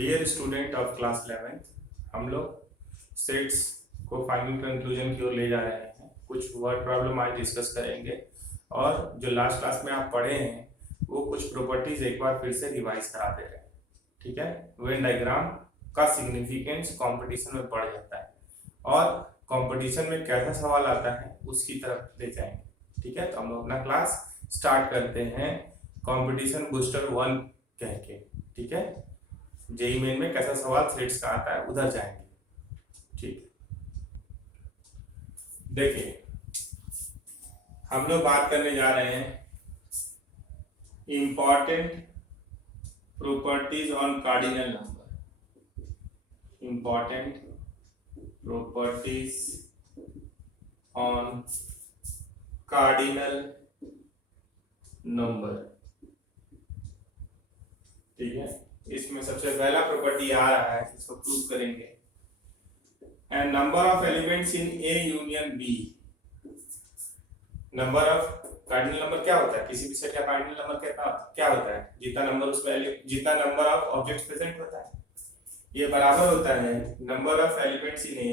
Dear student of class 11, हम लोग sets को फाइनल कंक्लूजन की ओर ले जा रहे हैं। कुछ वर्ड प्रॉब्लम आज डिस्कस करेंगे और जो लास्ट क्लास में आप पढ़े हैं वो कुछ प्रॉपर्टीज एक बार फिर से रिवाइज करा दे रहे हैं। ठीक है, वेन डायग्राम का सिग्निफिकेंस कंपटीशन में बढ़ जाता है और कंपटीशन में कैसा सवाल आता है उसकी तरफ ले जाएंगे। ठीक है, तो हम लोग अपना क्लास स्टार्ट करते हैं कंपटीशन बूस्टर 1 कह के। ठीक है, जेई मेन में कैसा सवाल सेट्स का आता है उधर जाएंगे। ठीक, देखिए हम लोग बात करने जा रहे हैं important properties on cardinal number. Important properties on cardinal number. ठीक है, इसमें सबसे पहला प्रॉपर्टी आ रहा है, इसको प्रूव करेंगे। And number of elements in A union B. Number of cardinal number क्या होता है, किसी भी सेट का कार्डिनल नंबर क्या होता है, जितना नंबर उसमें जितना नंबर ऑफ ऑब्जेक्ट्स प्रेजेंट होता है ये बराबर होता है number of elements in A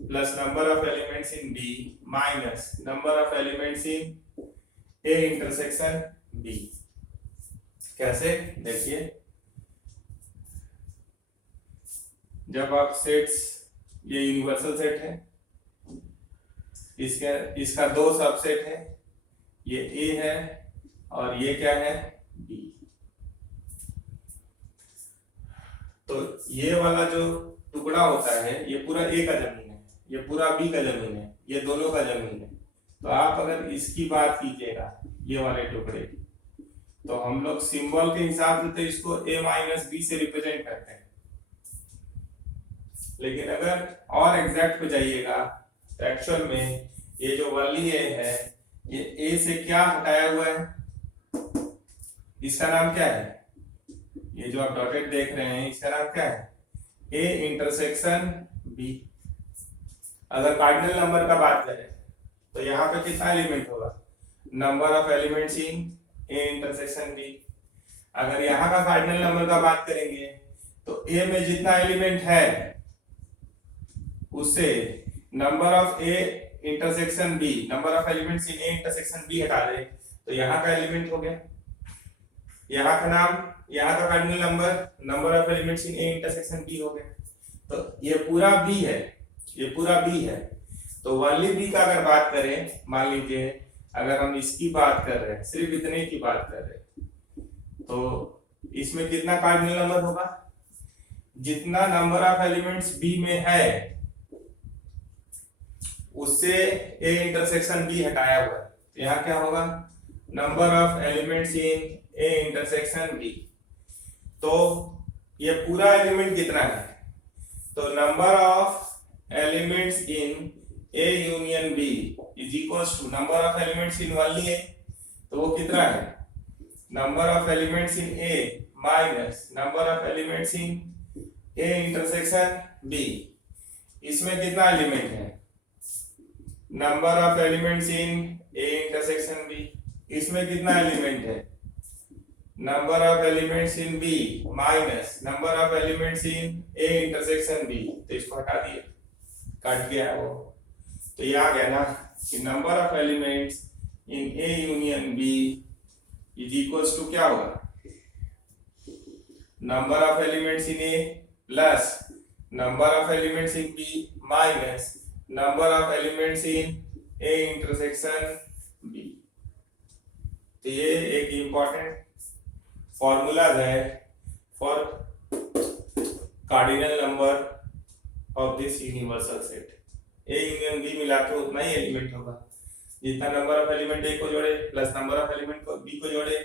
plus number of elements in B minus number of elements in A intersection B. कैसे, देखिए जब आप सेट्स, ये यूनिवर्सल सेट है, इसका दो सबसेट है, ये ए है और ये क्या है, बी। तो ये वाला जो टुकड़ा होता है ये पूरा ए का जमीन है, ये पूरा बी का जमीन है, ये दोनों का जमीन है। तो आप अगर इसकी बात कीजिएगा ये वाले टुकड़े, तो हम लोग सिंबल के हिसाब से तो इसको a माइनस बी से रिप्रेजेंट करते हैं, लेकिन अगर और एग्जैक्ट पे जाइएगा तो एक्चुअल में ये जो वाली ए है ये ए से क्या हटाया हुआ है, इसका नाम क्या है, ये जो आप डॉटेड देख रहे हैं इसका नाम क्या है, ए इंटरसेक्शन बी। अगर कार्डिनल नंबर का बात करें तो यहाँ पे कितना एलिमेंट होगा, number of elements in A intersection B. अगर यहाँ का कार्डिनल नंबर का बात करेंगे तो ए में जितना एलिमेंट है उससे number of A intersection B, number of elements in A intersection B हटा दे तो यहाँ का एलिमेंट हो गया, यहाँ का नाम, यहाँ का cardinal number, number of elements in A intersection B हो गया। तो ये पूरा बी है, ये पूरा बी है। तो वाली बी का अगर बात करें, मान लीजिए अगर हम इसकी बात कर रहे हैं, सिर्फ इतने की बात कर रहे हैं, तो इसमें कितना कार्डिनल नंबर होगा, जितना नंबर ऑफ एलिमेंट्स बी में है उससे ए इंटरसेक्शन बी हटाया हुआ है, तो यहाँ क्या होगा, number of elements in A intersection B. तो ये पूरा एलिमेंट कितना है, तो number of elements in A union B is equals to number of elements in वाली ए, तो वो कितना है, number of elements in A minus number of elements in A intersection B. इसमें कितना एलिमेंट है, number of elements in A intersection B. इसमें कितना एलिमेंट है, number of elements in B minus number of elements in A intersection B. तो इसको हटा दिए, काट गया वो, तो ये आ गया ना कि number of elements in A union B is equals to क्या होगा, number of elements in A plus number of elements in B minus number of elements in A intersection B. तो ये एक इंपॉर्टेंट फॉर्मूला है for cardinal number of this universal set. A union B मिला के उतना ही element होगा, जितना number of element ए को जोड़े प्लस नंबर ऑफ एलिमेंट को बी को जोड़े,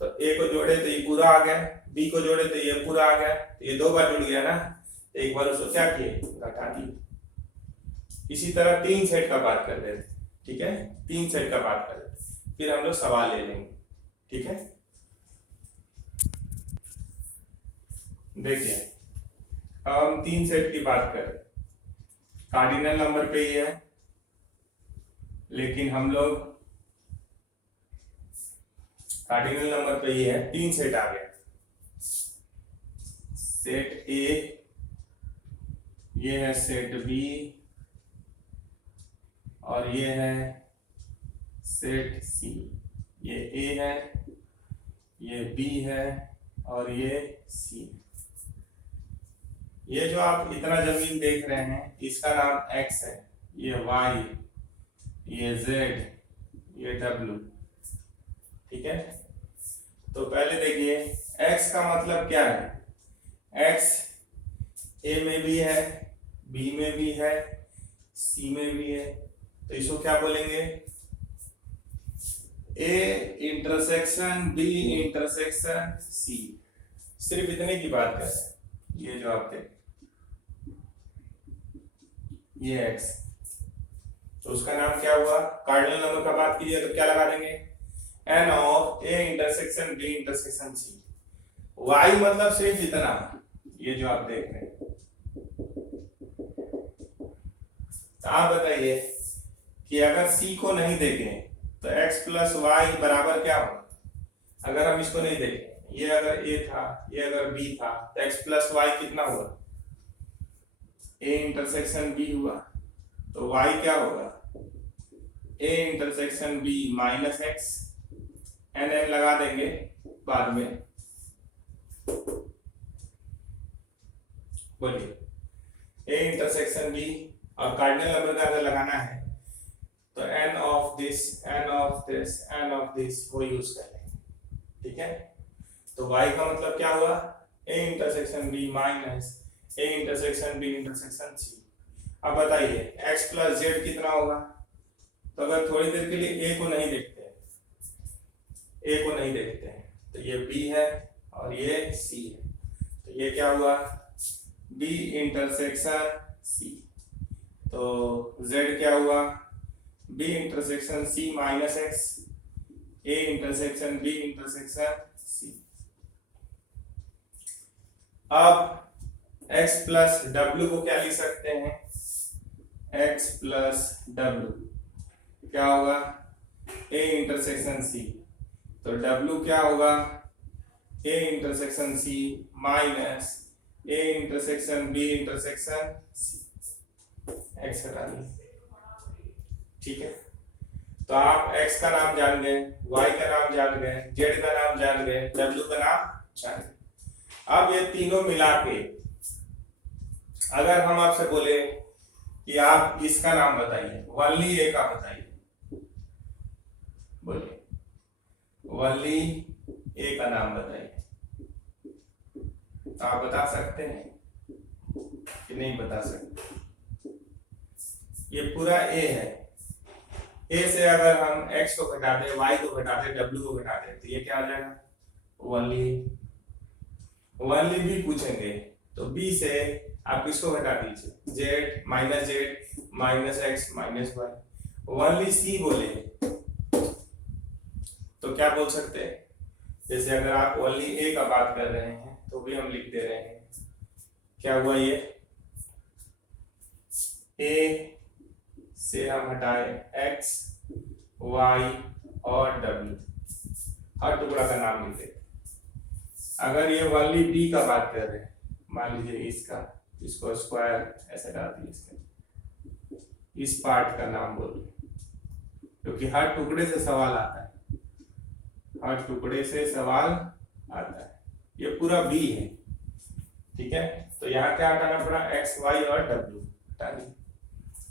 तो ए को जोड़े तो ये पूरा आ गया, बी को जोड़े तो ये पूरा आ गया, तो ये दो बार जुड़ गया ना, तो एक बार उसको क्या किए, घटा दिए। इसी तरह तीन सेट का बात कर रहे थे, ठीक है, तीन सेट का बात कर रहे थे, फिर हम लोग सवाल ले लेंगे। ठीक है, देखिए हम तीन सेट की बात करें, कार्डिनल नंबर पे ही है, लेकिन हम लोग कार्डिनल नंबर पे ही है, तीन सेट आ गया, सेट ए, ये है सेट बी, और ये है सेट सी। ये ए है, ये बी है, और ये सी। ये जो आप इतना जमीन देख रहे हैं इसका नाम एक्स है, ये वाई, ये जेड, ये डब्ल्यू। ठीक है, तो पहले देखिए x का मतलब क्या है। x a में भी है, b में भी है, c में भी है, तो इसको क्या बोलेंगे, a intersection b intersection c। सिर्फ इतने की बात कर रहे हैं। ये जो आप देख, ये x, तो उसका नाम क्या हुआ, कार्डिनल नंबर का बात कीजिए तो क्या लगा देंगे, n of a intersection b intersection c। y मतलब सिर्फ इतना, ये जो आप देख रहे हैं। तो आप बताइए कि अगर c को नहीं देखें तो x प्लस वाई बराबर क्या होगा। अगर हम इसको नहीं देखें, ये अगर a था, ये अगर b था, तो x प्लस वाई कितना हुआ, a इंटरसेक्शन b हुआ, तो y क्या होगा, a intersection b minus X, N N लगा देंगे बाद में। बोलिए, a इंटरसेक्शन b, और कार्डिनल नंबर का अगर लगाना है तो n of this, n of this, n of this वो यूज कर लेंगे। ठीक है, तो y का मतलब क्या हुआ, a intersection b minus a intersection b intersection c। अब बताइए x प्लस जेड कितना होगा। तो अगर थोड़ी देर के लिए a को नहीं देखते हैं तो ये b है और ये c है, तो ये क्या हुआ, b इंटरसेक्शन c। तो z क्या हुआ, b intersection c minus x, a intersection b intersection c। अब x प्लस w को क्या लिख सकते हैं, x प्लस w क्या होगा, a इंटरसेक्शन c, तो w क्या होगा, a intersection c minus a intersection b intersection c। x हटा दीजिए। ठीक है, तो आप x का नाम जान गए, y का नाम जान गए, z का नाम जान गए, w का नाम जान गए। अब ये तीनों मिला के अगर हम आपसे बोले कि आप इसका नाम बताइए, वनली ए का बताइए, बोलिए वनली ए का नाम बताइए, तो आप बता सकते हैं कि नहीं बता सकते। ये पूरा a है, a से अगर हम x को घटा दें, y को घटा दें, w को घटा दें, तो ये क्या आ जाएगा, वनली b पूछेंगे तो b से आप किसको घटा दीजिए, z minus x minus y। Only c बोले तो क्या बोल सकते हैं, जैसे अगर आप वनली a का बात कर रहे हैं तो भी हम लिख दे रहे हैं, क्या हुआ, ये a से हम हटाए x, y और w, हर टुकड़ा का नाम लिख देते। अगर ये वनली b का बात कर रहे हैं, मान लीजिए इसको स्क्वायर ऐसे डाल दिए, इस पार्ट का नाम बोलिए, क्योंकि हर टुकड़े से सवाल आता है, हर टुकड़े से सवाल आता है। ये पूरा b है, ठीक है, तो यहाँ क्या हटाना पड़ा, x, y और w हटा दिए।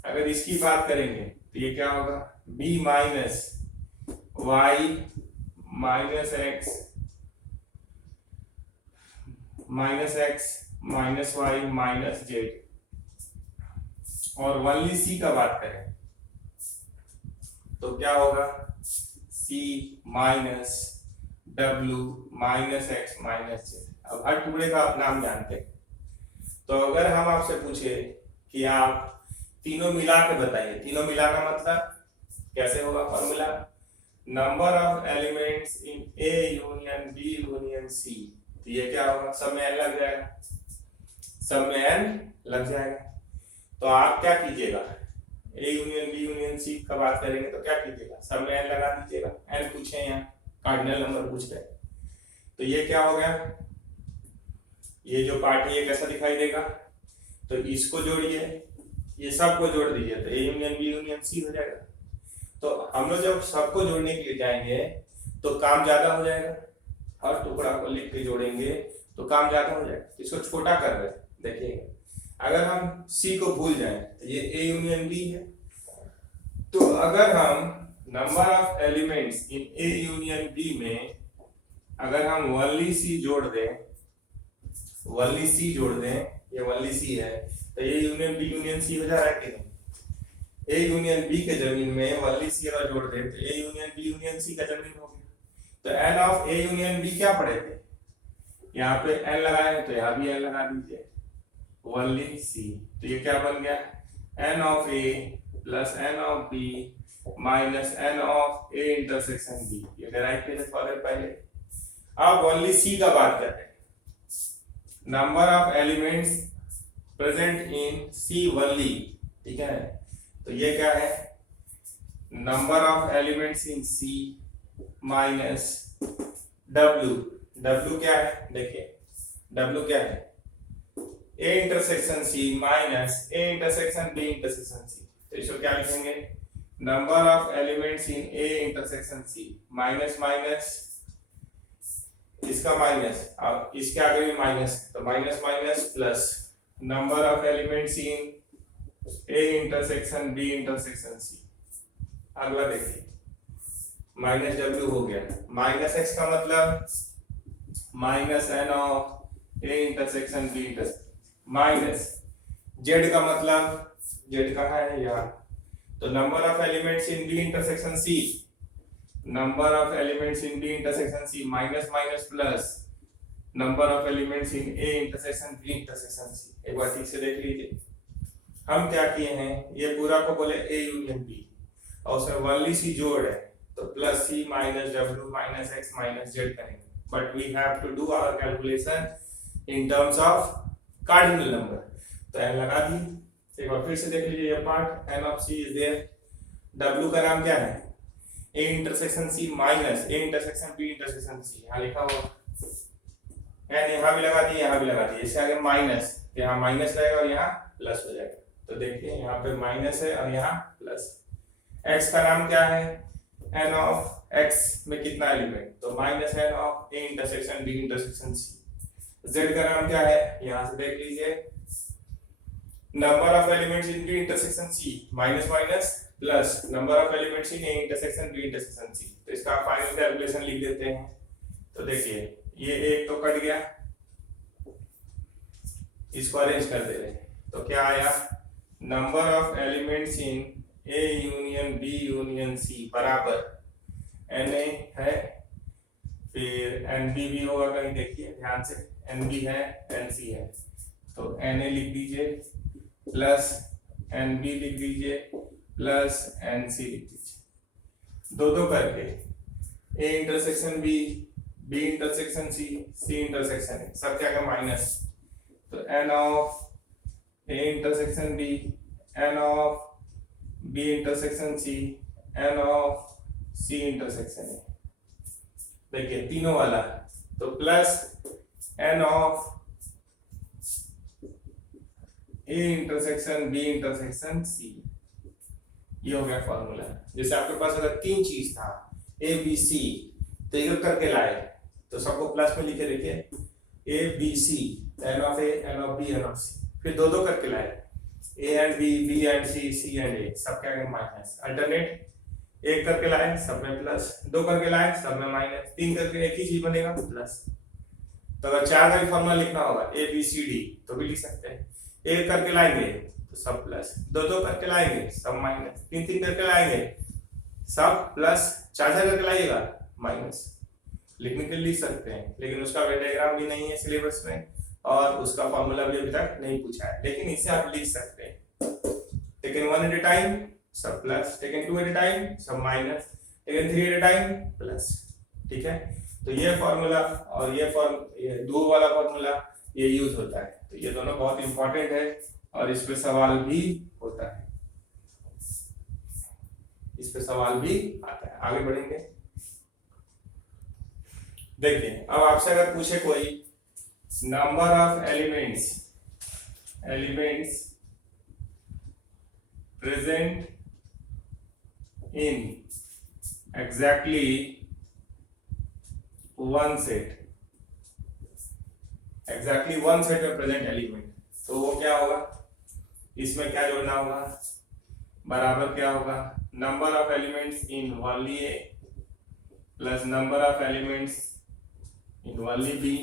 अगर इसकी बात करेंगे तो ये क्या होगा, b minus y minus x minus y minus z। और वनली c का बात करें तो क्या होगा, c minus w minus x minus z। अब हर टुकड़े का आप नाम जानते हैं, तो अगर हम आपसे पूछे कि आप तीनों मिला के बताइए, तीनों मिला का मतलब कैसे होगा formula, number of elements in A union B union C। तो ये क्या होगा, सब में n लग जाएगा, सब में n लग जाएगा। तो आप क्या कीजिएगा, A union B union C का बात करेंगे तो क्या कीजिएगा, सब में n लगा दीजिएगा। n पूछे, यहाँ कार्डिनल नंबर पूछ रहे, तो ये क्या हो गया, ये जो पार्ट है ये कैसा दिखाई देगा, तो इसको जोड़िए, ये सबको जोड़ दीजिए तो A union B union C हो जाएगा। तो हम लोग जब सबको जोड़ने के लिए जाएंगे तो काम ज्यादा हो जाएगा, हर टुकड़ा को लिख के जोड़ेंगे तो काम ज्यादा हो जाएगा। इसको छोटा कर रहे हैं, देखिए अगर हम सी को भूल जाएं तो ये ए यूनियन बी है, तो अगर हम number of elements in A union B में अगर हम वनली सी जोड़ दें, वनली सी जोड़ दें, ये वनली सी है तो A union B union C हो जा रहा है कि नहीं। ए यूनियन बी के जमीन में वनली सी अगर जोड़ दें तो A union B union C का जमीन हो गया। तो N of A union B क्या पढ़े थे, यहाँ पे एन लगाए तो यहाँ भी एन लगा दीजिए, वनली सी, तो ये क्या बन गया, N of A plus N of B minus N of A intersection B, ये डेराइव किए थे पहले। अब ओनली सी का बात करते हैं, number of elements present in C only, ठीक है। तो ये क्या है, number of elements in C minus W, W क्या है, देखिए डब्ल्यू क्या है, A intersection C minus A intersection B intersection C. तो इसको क्या लिखेंगे, number of elements in A intersection C minus minus इसका माइनस, अब इसके आगे भी माइनस, तो minus minus plus number of elements in A intersection B intersection C. अगला देखिए माइनस डब्ल्यू हो गया, माइनस एक्स का मतलब minus N of A intersection B intersection, minus Z का मतलब, जेड कहाँ है यहाँ, तो number of elements in B intersection C, number of elements in B intersection C minus minus plus number of elements in A intersection B intersection C. एक बार ठीक से देख लीजिए, हम क्या किए हैं, ये पूरा को बोले ए यूनियन बी और उसमें वनली सी जोड़ है तो plus C minus W minus X minus Z करेंगे, but we have to do our calculation in terms of cardinal number. तो एन लगा दी, एक बार फिर से देख लीजिए ये part, n of C is there, W का नाम क्या है, A intersection C minus A intersection B intersection C, यहाँ लिखा हुआ, एन यहाँ भी लगा दिए यहाँ भी लगा दिए, इससे आगे माइनस, यहाँ माइनस रहेगा और यहाँ प्लस हो जाएगा। तो देखिए यहाँ पे माइनस है और यहाँ प्लस। एक्स का नाम क्या है, एन ऑफ एक्स में कितना एलिमेंट, तो minus N of A intersection B intersection C. Z का नाम क्या है, यहाँ से देख लीजिए, number of elements in B intersection C minus minus plus number of elements in A intersection B intersection C. तो इसका फाइनल कैलकुलेशन लिख देते हैं। तो देखिए ये एक तो कट गया, इसको अरेंज कर दे रहे हैं, तो क्या आया, number of elements in A union B union C बराबर एन ए है, फिर एन बी भी होगा कहीं, देखिए ध्यान से, एन बी है एन सी है, तो एन ए लिख दीजिए प्लस एन बी लिख दीजिए प्लस एन सी लिख दीजिए, दो दो करके A intersection B B intersection C C intersection A, सब क्या का माइनस, तो N of A intersection B N of B intersection C N of C intersection A, देखिए तीनों वाला, तो plus N of A intersection B intersection C, ये हो गया फॉर्मूला। जैसे आपके पास अगर तीन चीज था ए बी सी, तो एक करके लाए तो सबको प्लस में लिखे, देखिए A B C N of A n of B N of C, फिर दो दो करके लाए A and B B and C C and A, सब क्या है माइनस, अल्टरनेट एक करके लाए सब में प्लस, दो करके लाए सब में माइनस, तीन करके एक ही चीज बनेगा प्लस। तो अगर चार का भी फॉर्मूला लिखना होगा ए बी सी डी तो भी लिख सकते हैं, एक करके लाएंगे तो सब प्लस, दो दो करके लाएंगे सब माइनस, तीन तीन करके लाएंगे सब प्लस, चार चार करके लाइएगा माइनस, लिखने के लिए लिख सकते हैं, लेकिन उसका वेन डायग्राम भी नहीं है सिलेबस में और उसका फॉर्मूला भी अभी तक नहीं पूछा है, लेकिन इससे आप लिख सकते हैं, taken one at a time सब plus, taken two at a time सब minus, taken three at a time plus, ठीक है। तो ये फॉर्मूला और ये दो वाला फॉर्मूला ये यूज होता है, तो ये दोनों बहुत इंपॉर्टेंट है और इस पे सवाल भी होता है, इस पे सवाल भी आता है। आगे बढ़ेंगे, देखिए अब आपसे अगर पूछे कोई number of elements present in exactly one set में प्रेजेंट एलिमेंट, तो वो क्या होगा, इसमें क्या जोड़ना होगा, बराबर क्या होगा, number of elements in only A plus number of elements in only B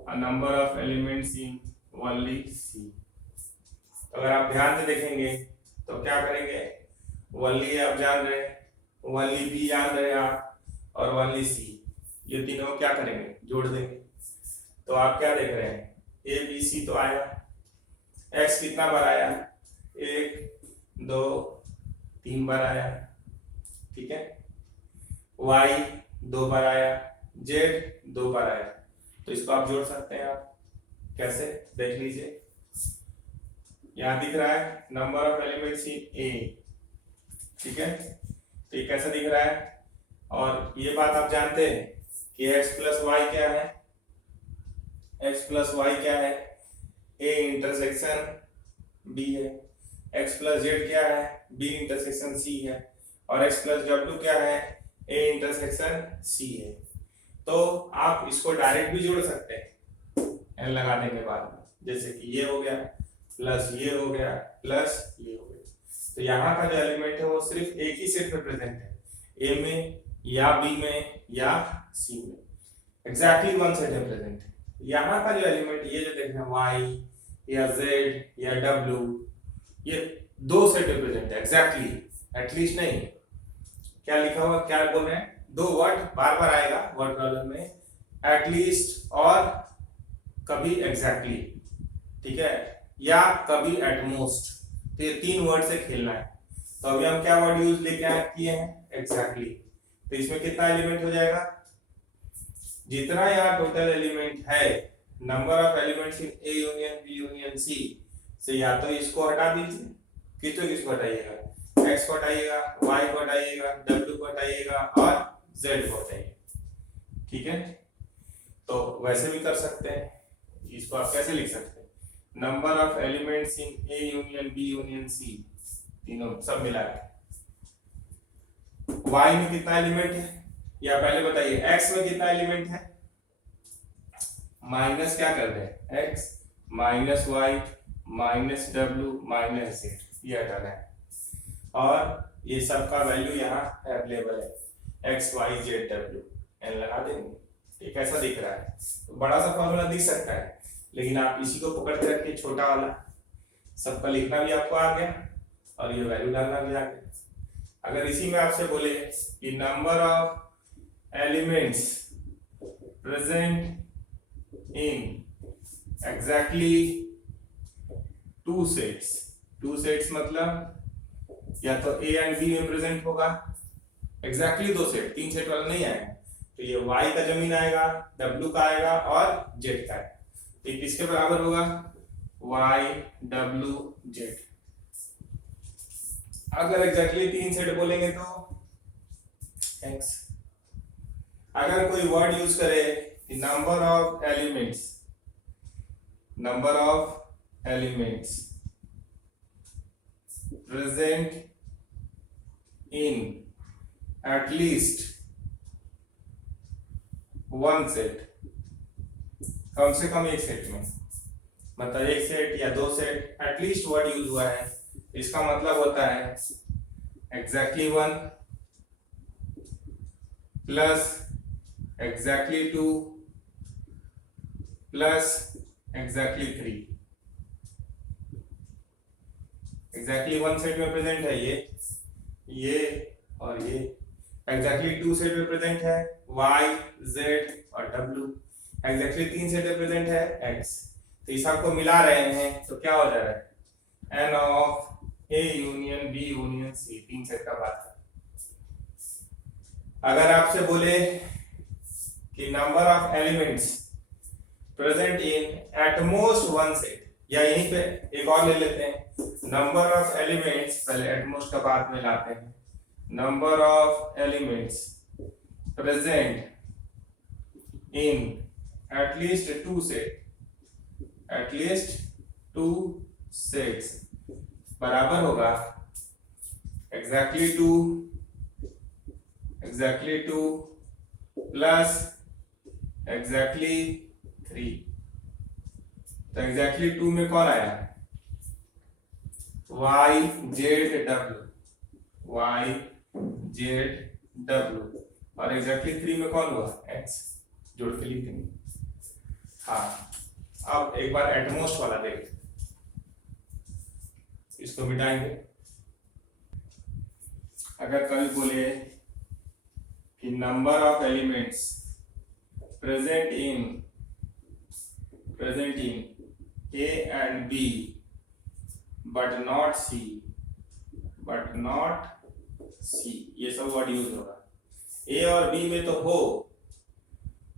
और number of elements in only C. अगर आप ध्यान से देखेंगे तो क्या करेंगे, ओनली आप जान रहे हैं, ओनली बी जान रहे हैं आप, और ओनली सी, ये तीनों क्या करेंगे, जोड़ देंगे। तो आप क्या देख रहे हैं, ए बी सी तो आया, एक्स कितना बार आया, 1 2 3 बार आया, ठीक है, वाई 2 बार आया, जेड 2 बार आया। तो इसको आप जोड़ सकते हैं, आप कैसे देख लीजिए, यहां दिख रहा है नंबर ऑफ एलिमेंट्स इन ए, ठीक है, तो ये कैसा दिख रहा है, और ये बात आप जानते हैं कि x प्लस वाई क्या है, x प्लस वाई क्या है, a इंटरसेक्शन b है, x प्लस जेड क्या है, b इंटरसेक्शन c है, और x प्लस डब्ल्यू क्या है, a इंटरसेक्शन c है। तो आप इसको डायरेक्ट भी जोड़ सकते हैं n लगाने के बाद, जैसे कि ये हो गया प्लस ये हो गया प्लस ये हो गया। तो यहाँ का जो एलिमेंट है वो सिर्फ एक ही सेट में प्रेजेंट है, ए में या बी में या सी में, एग्जैक्टली वन सेट में प्रेजेंट है। यहाँ का जो एलिमेंट ये जो देख रहे हैं वाई या जेड या डब्ल्यू, ये 2 सेट में प्रेजेंट है एग्जैक्टली, एटलीस्ट नहीं, क्या लिखा हुआ, क्या बोल रहे हैं, 2 वर्ड बार बार आएगा वर्ड प्रॉब्लम में, एटलीस्ट और कभी एग्जैक्टली, ठीक है, या कभी एटमोस्ट। तो ये 3 वर्ड से खेलना है। तो अभी हम क्या वर्ड यूज लेके किए हैं, एग्जैक्टली। तो इसमें कितना एलिमेंट हो जाएगा, जितना यहाँ टोटल एलिमेंट है, number of elements in A union B union C से, या तो इसको हटा दीजिए, किसको हटाइएगा, x को हटाइएगा, y को हटाइएगा, w को हटाइएगा और z को हटाइएगा, ठीक है। तो वैसे भी कर सकते हैं, इसको आप कैसे लिख सकते हैं, number of elements in A union B union C, तीनों सब मिला के, y में कितना एलिमेंट है, या पहले बताइए x में कितना एलिमेंट है, माइनस क्या कर रहे हैं, x minus y minus w minus z, ये हटाना है, और ये सब का वैल्यू यहाँ अवेलेबल है, x y z w, n लगा देंगे। ये कैसा दिख रहा है, तो बड़ा सा फॉर्मूला दिख सकता है, लेकिन आप इसी को पकड़ के रखिए, छोटा वाला सबका लिखना भी आपको आ गया और ये वैल्यू डालना भी आ गया। अगर इसी में आपसे बोले कि number of elements present in exactly 2 sets मतलब या तो ए एंड बी में प्रेजेंट होगा, एग्जैक्टली 2 सेट, 3 सेट वाला नहीं आएगा। तो ये y का जमीन आएगा, w का आएगा और z का आएगा। तो किसके बराबर होगा, y w z। अगर एग्जैक्टली 3 सेट बोलेंगे तो x। अगर कोई वर्ड यूज करे number of elements present in at least 1 set, कम से कम एक सेट में, मतलब एक सेट या 2 सेट, एटलीस्ट वर्ड यूज हुआ है, इसका मतलब होता है exactly 1 plus exactly 2 plus exactly 3। Exactly 1 set में प्रेजेंट है ये और ये, एग्जैक्टली 2 सेट में प्रेजेंट है y z और w, एग्जैक्टली 3 सेट में प्रेजेंट है x। तो इस सबको मिला रहे हैं तो क्या हो जा रहा है, n of a union b union c, 3 set का बात है। अगर आपसे बोले कि number of elements present in at most 1 set, या यहीं पे एक और ले लेते हैं, नंबर ऑफ एलिमेंट्स, पहले एट मोस्ट का बाद में लाते हैं, number of elements present in at least two sets बराबर होगा एग्जैक्टली टू प्लस एग्जैक्टली 3। तो एग्जैक्टली 2 में कौन आया, YZW और एग्जैक्टली 3 में कौन हुआ, X। जोड़ के लिखेंगे। हाँ, अब एक बार एटमोस्ट वाला देख, इसको मिटाएंगे। अगर कभी बोले कि number of elements present in A and B but not C, ये सब वर्ड यूज होगा। A और B में तो हो,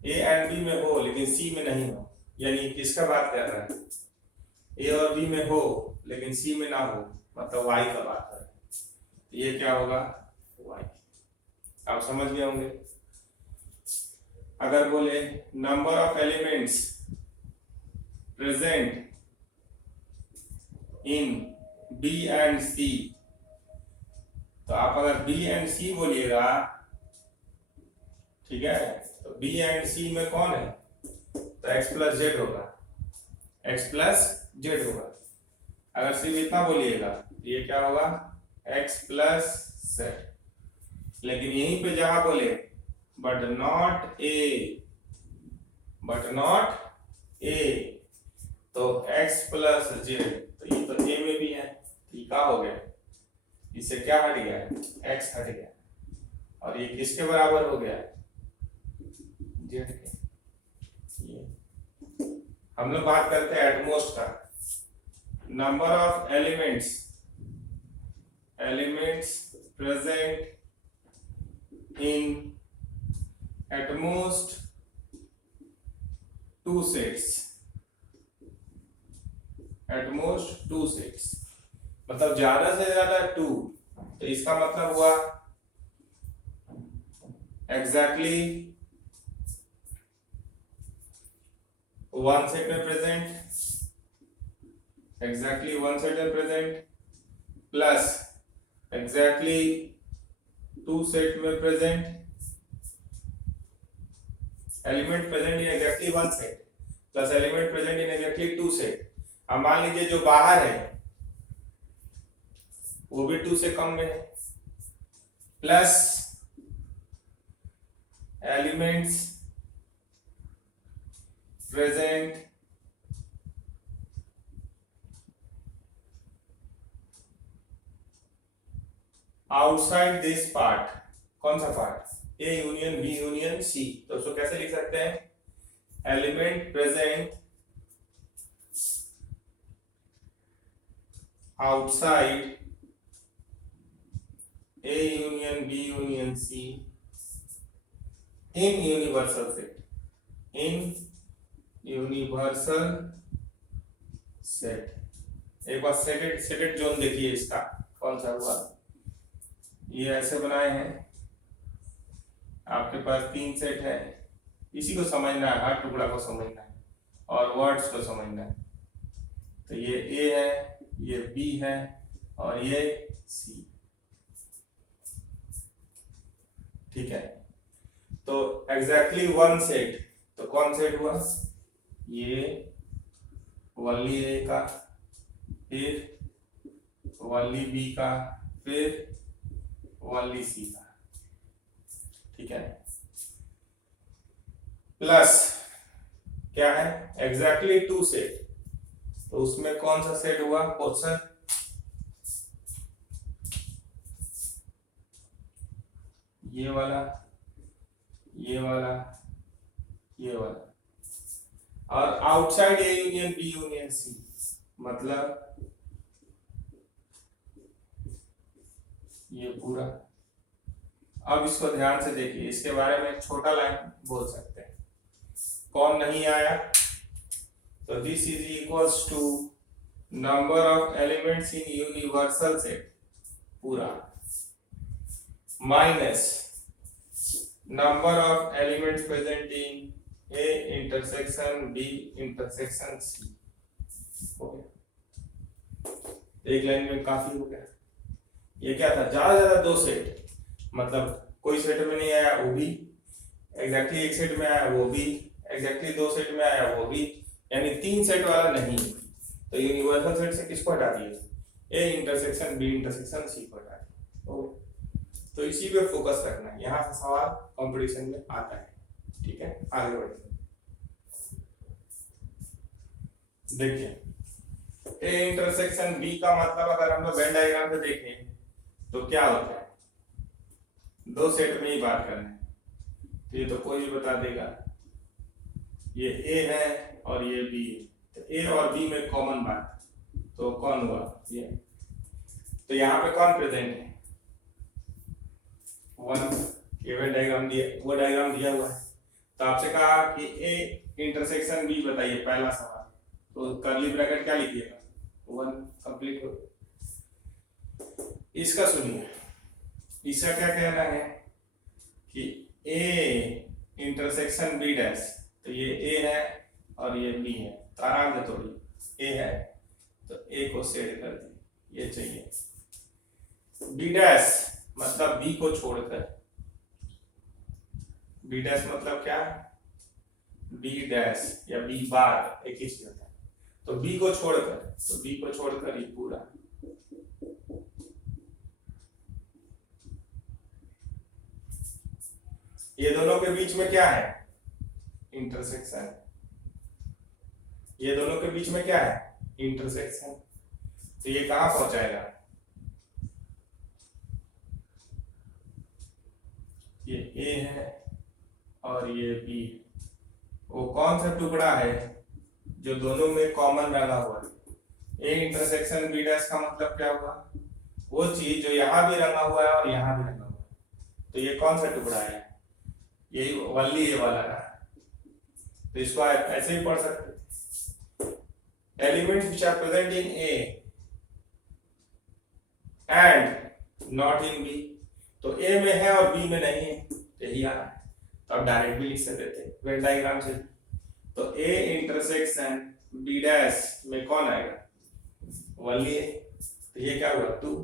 A and B में हो लेकिन C में नहीं हो, यानी किसका बात कर रहा है, A और B में हो लेकिन C में ना हो, मतलब Y का बात कर रहा है। ये क्या होगा, Y। आप समझ गए होंगे। अगर बोले number of elements present in B and C, तो आप अगर B एंड C बोलिएगा, ठीक है, तो B एंड C में कौन है, तो X प्लस जेड होगा, अगर सिर्फ इतना बोलिएगा तो ये क्या होगा, X प्लस जेड। लेकिन यहीं पे जहां बोले बट नॉट ए, तो X प्लस जेड, तो ये तो A में भी है, तो ये क्या हो गया, इससे क्या हट गया, X हट गया, और ये किसके बराबर हो गया, Z के। ये हम लोग बात करते हैं एटमोस्ट का। Number of elements present in at most 2 sets, मतलब ज्यादा से ज्यादा 2, तो इसका मतलब हुआ एग्जैक्टली 1 सेट में प्रेजेंट, प्लस एग्जैक्टली 2 सेट में present, element present in exactly 1 set plus element present in exactly 2 set. अब मान लीजिए जो बाहर है वो भी 2 से कम में है, plus elements present outside this part. कौन सा part, A union B union C। तो उसको कैसे लिख सकते हैं, element present outside A union B union C in universal set. एक बार सेटेड जोन देखिए, इसका कौन सा हुआ, ये ऐसे बनाए हैं, आपके पास 3 सेट है, इसी को समझना है, हर टुकड़ा को समझना है और वर्ड्स को समझना है। तो ये A है, ये B है और ये C, ठीक है। तो एग्जैक्टली 1 सेट, तो कौन सेट हुआ, ये वनली A का, फिर वनली B का, फिर वनली C का, ठीक है। प्लस क्या है, एग्जैक्टली 2 सेट, तो उसमें कौन सा सेट हुआ, क्वेश्चन, ये वाला, ये वाला, ये वाला, और outside A union B union C, मतलब ये पूरा। अब इसको ध्यान से देखिए, इसके बारे में छोटा लाइन बोल सकते हैं, कौन नहीं आया, तो this is equals to number of elements in universal set पूरा minus number of elements present in A intersection B intersection C हो गया। एक लाइन में काफी हो गया। ये क्या था, ज्यादा ज्यादा दो सेट, मतलब कोई सेट में नहीं आया वो भी, एग्जैक्टली एक सेट में आया वो भी, एग्जैक्टली दो सेट में आया वो भी, यानी तीन सेट वाला नहीं। तो यूनिवर्सल सेट से किसको हटा दिया, A intersection B intersection C को हटा दिया। तो इसी पे फोकस रखना है, यहाँ से सवाल कंपटीशन में आता है। ठीक है, आगे बढ़ते देखिए। ए इंटरसेक्शन बी का मतलब अगर हम लोग वेन डायग्राम से देखें तो क्या होता है, दो सेट में ही बात करना है। तो ये तो कोई भी बता देगा, ये ए है और ये बी है, तो ए और बी में कॉमन बात, तो कौन हुआ ये। तो यहाँ पे कौन प्रेजेंट है, वन। वेन डायग्राम दिया, वो डायग्राम दिया हुआ है। तो आपसे कहा कि ए इंटरसेक्शन बी बताइए, पहला सवाल, तो कर्ली ब्रैकेट क्या लिखिएगा, वन, कंप्लीट हो। इसका सुनिए, इसका क्या कहना है कि ए इंटरसेक्शन बी डैश, तो ये ए है और ये बी है, तो आराम से तोड़िए, ए है तो ए को सेट कर दिए, ये चाहिए। बी डैश मतलब बी को छोड़कर, बी डैश मतलब क्या, बी डैश या बी बार एक ही चीज होता है। तो बी को छोड़कर, तो बी को छोड़कर ये पूरा, ये दोनों के बीच में क्या है, इंटरसेक्शन। ये दोनों के बीच में क्या है, इंटरसेक्शन। तो ये कहां पहुंचाएगा, ये ए है और ये बी। वो कौन सा टुकड़ा है जो दोनों में कॉमन रंगा हुआ है। ए इंटरसेक्शन बी डैश का मतलब क्या हुआ, वो चीज जो यहाँ भी रंगा हुआ है और यहाँ भी रंगा हुआ है। तो ये कौन सा टुकड़ा है, यही वनली ए वाला है। तो इसको ऐसे ही पढ़ सकते, elements which are present in A and not in B. तो ए में है और बी में नहीं है, यही आ रहा है। तो आप डायरेक्ट भी लिख सकते थे वेन डायग्राम से। तो ए इंटरसेक्शन बी डैश में कौन आएगा, वनली ए। तो ये क्या हुआ, टू।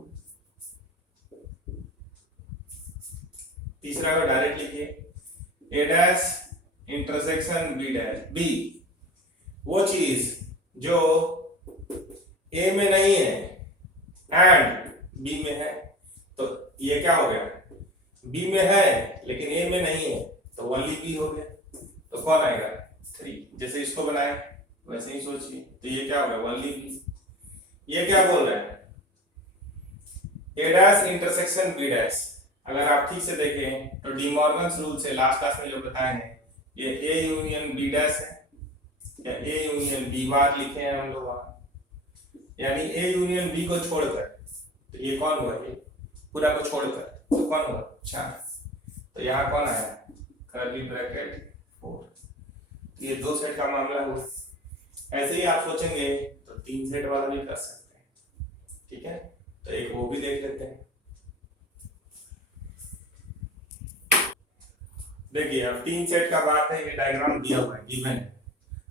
तीसरा को डायरेक्ट लिखिए, A dash intersection B dash, B वो चीज जो ए में नहीं है एंड बी में है। तो ये क्या हो गया, बी में है लेकिन ए में नहीं है, तो ओनली बी हो गया। तो कौन आएगा, थ्री। जैसे इसको बनाए वैसे ही सोचिए, तो ये क्या हो गया, ओनली बी। ये क्या बोल रहा है, ए डैश इंटरसेक्शन बी डैश। अगर आप ठीक से देखें तो डी मॉर्गन्स रूल से लास्ट क्लास में जो बताए हैं, ये ए यूनियन बी डैश है या ए यूनियन बी बार लिखे हैं हम लोग वहां, यानी ए यूनियन बी को छोड़कर। तो ये कौन हुआ, ये पूरा को छोड़कर, तो कौन हुआ, अच्छा। तो यहाँ कौन आया, कर्ली ब्रैकेट 4। ये दो सेट का मामला हुआ। ऐसे ही आप सोचेंगे तो तीन सेट वाला भी कर सकते हैं। ठीक है, तो एक वो भी देख लेते हैं। देखिए अब तीन सेट का बात है, ये डायग्राम दिया हुआ है, गिवन है।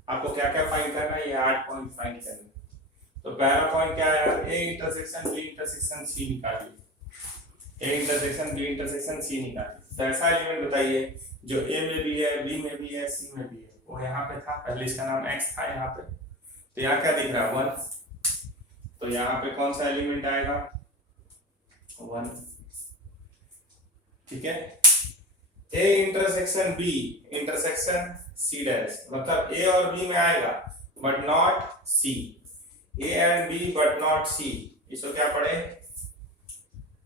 आपको क्या क्या फाइंड करना है, ये 8 पॉइंट फाइंड करना है। तो पहला पॉइंट क्या है, A intersection B intersection C निकालिए। A intersection B intersection C निकालिए। तो ऐसा एलिमेंट बताइए जो ए में भी है, बी में भी है, सी में भी है। वो यहाँ पे था, पहले इसका नाम एक्स था यहाँ पे। तो यहाँ क्या दिख रहा है, 1। तो यहाँ पे कौन सा एलिमेंट आएगा, 1। ठीक है, A intersection B intersection C dash, मतलब ए और बी में आएगा but not C. A and B but not C. इसको क्या पढ़े,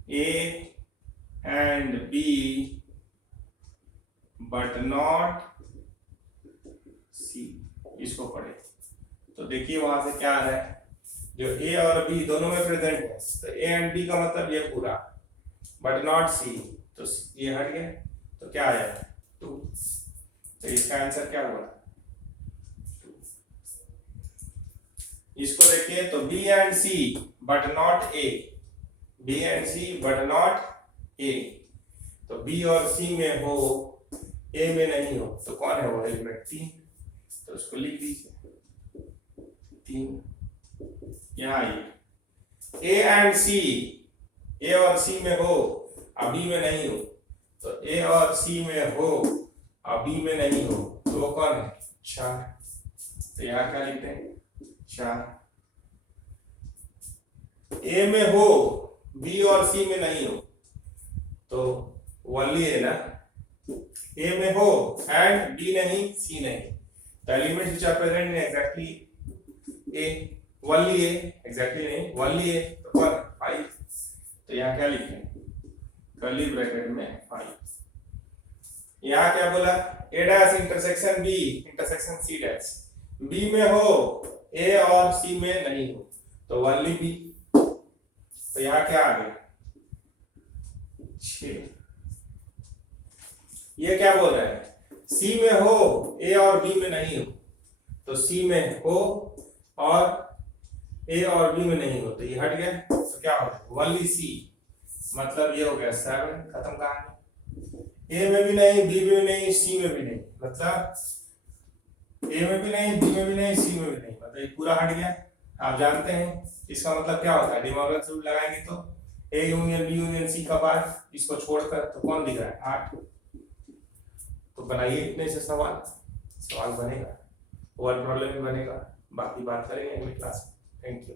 A and B but not C, इसको पढ़े। तो देखिए वहां से क्या है, जो ए और बी दोनों में प्रेजेंट है। तो ए एंड बी का मतलब ये पूरा, बट नॉट सी, तो ये हट गया। तो क्या आया, 2। तो इसका आंसर क्या हुआ, 2। इसको देखिए तो B and C but not A, B and C but not A. तो बी और सी में हो ए में नहीं हो तो कौन है वो एलिमेंट? 3। तो उसको लिख दीजिए 3। यहाँ ए एंड सी, ए और सी में हो अभी में नहीं हो, तो ए और सी में हो अभी में नहीं हो तो वो कौन है? 4। तो यहाँ क्या लिखते हैं? 4। ए में हो बी और सी में नहीं हो तो ओनली ए ना, ए में हो एंड बी नहीं सी नहीं, तो elements which are present in exactly A, only A, exactly नहीं ओनली ए, तो कौन? 5। तो यहाँ क्या लिखें? कर्ली ब्रैकेट में 5। यहाँ क्या बोला? A dash intersection B intersection C dash, B में हो ए और सी में नहीं हो तो ओनली बी। तो यहाँ क्या आ गया? 6। ये क्या बोल रहा है? सी में हो ए और बी में नहीं हो, तो सी में हो और ए और बी में नहीं हो तो ये हट गया, तो क्या हो गया? ओनली सी, मतलब ये हो गया 7। खत्म कहानी। ए में भी नहीं, बी में भी नहीं, सी में भी नहीं, मतलब ए में भी नहीं, बी में भी नहीं, सी में भी नहीं, मतलब ये पूरा हट गया। आप जानते हैं इसका मतलब क्या होता है? डी मॉर्गन रूल लगाएंगे तो A union B union C का बाद इसको छोड़कर तो कौन दिख रहा है? 8। तो बनाइए इतने से सवाल बनेगा, वर्ड प्रॉब्लम भी बनेगा, बाकी बात करेंगे अगली क्लास में। Thank you.